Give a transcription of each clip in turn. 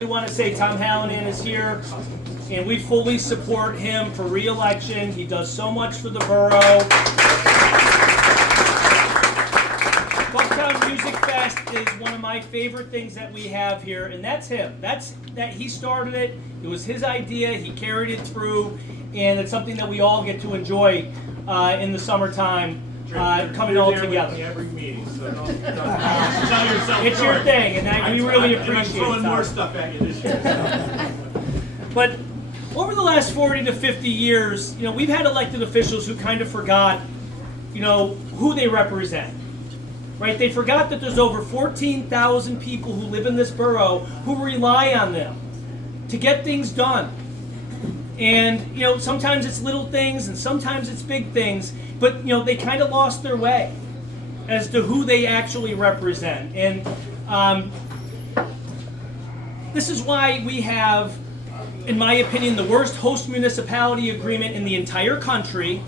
We want to say Tom Hallinan is here, and we fully support him for re-election. He does so much for the borough. Bucktown Music Fest is one of my favorite things that we have here, and that's him. He started it. It was his idea. He carried it through, and it's something that we all get to enjoy in the summertime. Coming all together. Every meeting, so don't tell yourself. It's your thing, and we really appreciate it. I'm throwing more stuff at you this year. But over the last 40 to 50 years, we've had elected officials who kind of forgot, who they represent. Right? They forgot that there's over 14,000 people who live in this borough who rely on them to get things done. And sometimes it's little things and sometimes it's big things, but they kind of lost their way as to who they actually represent. And this is why we have, in my opinion, the worst host municipality agreement in the entire country,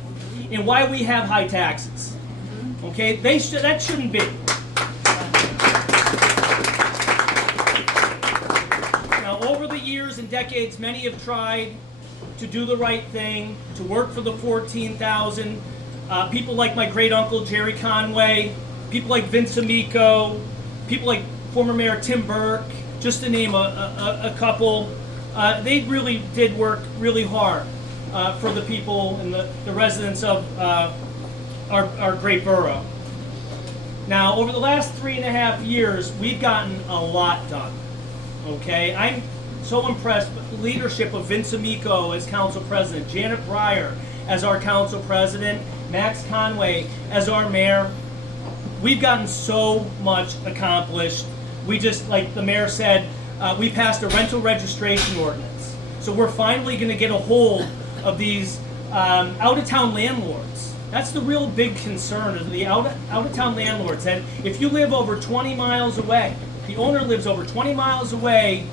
and why we have high taxes. Okay, that shouldn't be. Now, over the years and decades, many have tried to do the right thing, to work for the 14,000. People like my great uncle Jerry Conway, people like Vince Amico, people like former Mayor Tim Burke, just to name a couple. They really did work really hard for the people and the residents of our great borough. Now, over the last 3.5 years, we've gotten a lot done. Okay, I'm so impressed with the leadership of Vince Amico as council president, Janet Breyer as our council president, Max Conway as our mayor. We've gotten so much accomplished. We just, like the mayor said, we passed a rental registration ordinance. So we're finally going to get a hold of these out-of-town landlords. That's the real big concern, is the out-of-town landlords. And if you live over 20 miles away, the owner lives over 20 miles away,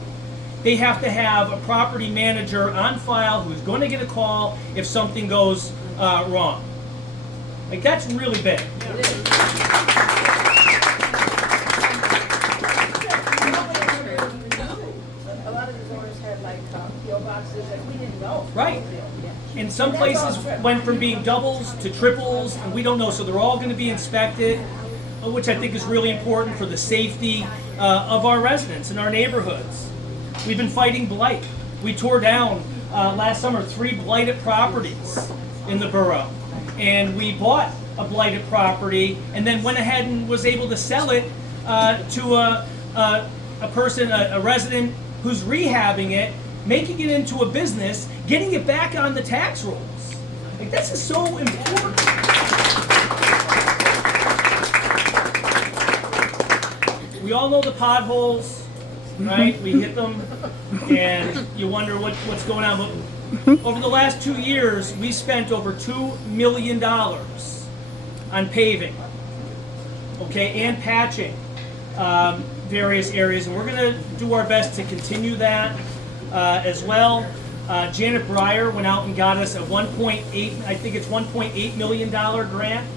they have to have a property manager on file who's going to get a call if something goes wrong. Like, that's really big. A lot of these owners had PO boxes that we didn't know. Right. And some places went from being doubles to triples, and we don't know. So they're all going to be inspected, which I think is really important for the safety of our residents in our neighborhoods. We've been fighting blight. We tore down last summer 3 blighted properties in the borough. And we bought a blighted property and then went ahead and was able to sell it to a person, a resident who's rehabbing it, making it into a business, getting it back on the tax rolls. Like, this is so important. We all know the potholes, right? We hit them and you wonder what's going on. But over the last 2 years, we spent over $2 million on paving, okay, and patching various areas, and we're going to do our best to continue that as well. Janet Breyer went out and got us a $1.8 million grant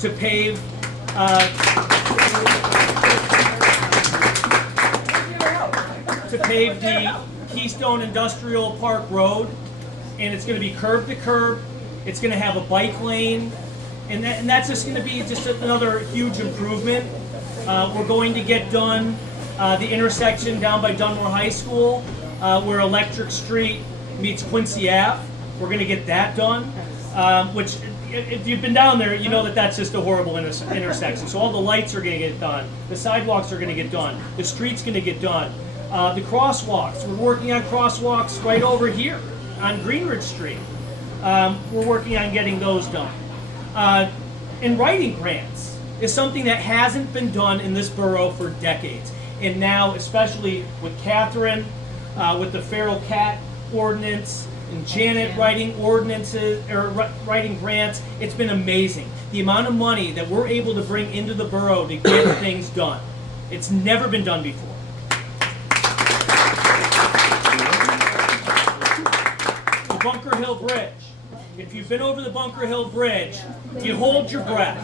to pave. The Keystone Industrial Park Road, and it's going to be curb to curb. It's going to have a bike lane, and that's just going to be just another huge improvement. We're going to get done the intersection down by Dunmore High School, where Electric Street meets Quincy Ave. We're going to get that done, which, if you've been down there, you know that that's just a horrible intersection. So all the lights are going to get done. The sidewalks are going to get done. The street's going to get done. The crosswalks, we're working on crosswalks right over here on Greenridge Street. We're working on getting those done. And writing grants is something that hasn't been done in this borough for decades. And now, especially with Catherine, with the feral cat ordinance, and Janet writing ordinances, or writing grants, it's been amazing. The amount of money that we're able to bring into the borough to get things done. It's never been done before. Bunker Hill Bridge. If you've been over the Bunker Hill Bridge, you hold your breath.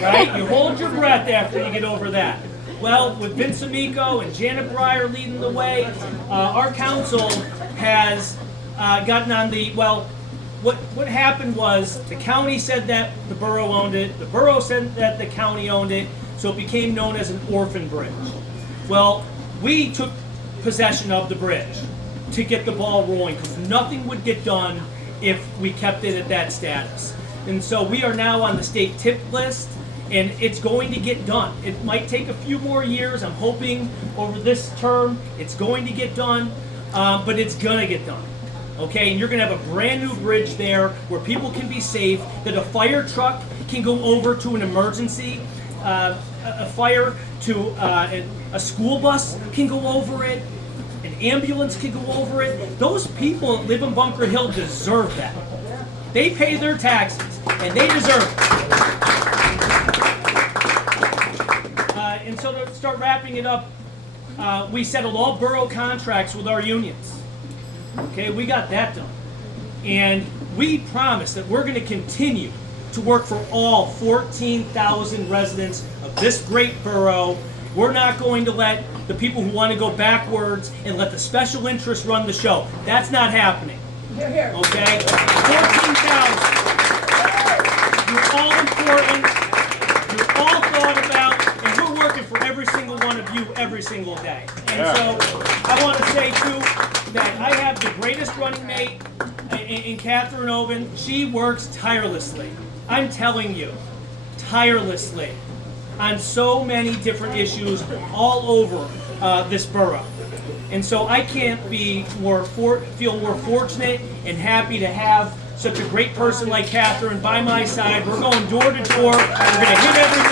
Right? You hold your breath after you get over that. Well, with Vince Amico and Janet Breyer leading the way, our council has gotten on the, well, what happened was the county said that the borough owned it, the borough said that the county owned it, so it became known as an orphan bridge. Well, we took possession of the bridge to get the ball rolling because nothing would get done if we kept it at that status. And so we are now on the state tip list, and it's going to get done. It might take a few more years. I'm hoping over this term it's going to get done, but it's gonna get done. Okay, and you're gonna have a brand new bridge there where people can be safe, that a fire truck can go over to an emergency, a fire to a school bus can go over it, an ambulance can go over it. Those people that live in Bunker Hill deserve that. They pay their taxes, and they deserve it. And so to start wrapping it up, we settled all borough contracts with our unions. Okay, we got that done. And we promise that we're going to continue to work for all 14,000 residents of this great borough. We're not going to let the people who want to go backwards and let the special interests run the show. That's not happening. Here, here. Okay? 14,000. You're all important. You're all thought about, and we're working for every single one of you every single day. And so I want to say too that I have the greatest running mate in Catherine Oven. She works tirelessly. I'm telling you, tirelessly on so many different issues all over this borough. And so I can't be feel more fortunate and happy to have such a great person like Catherine by my side. We're going door to door. We're going to hit every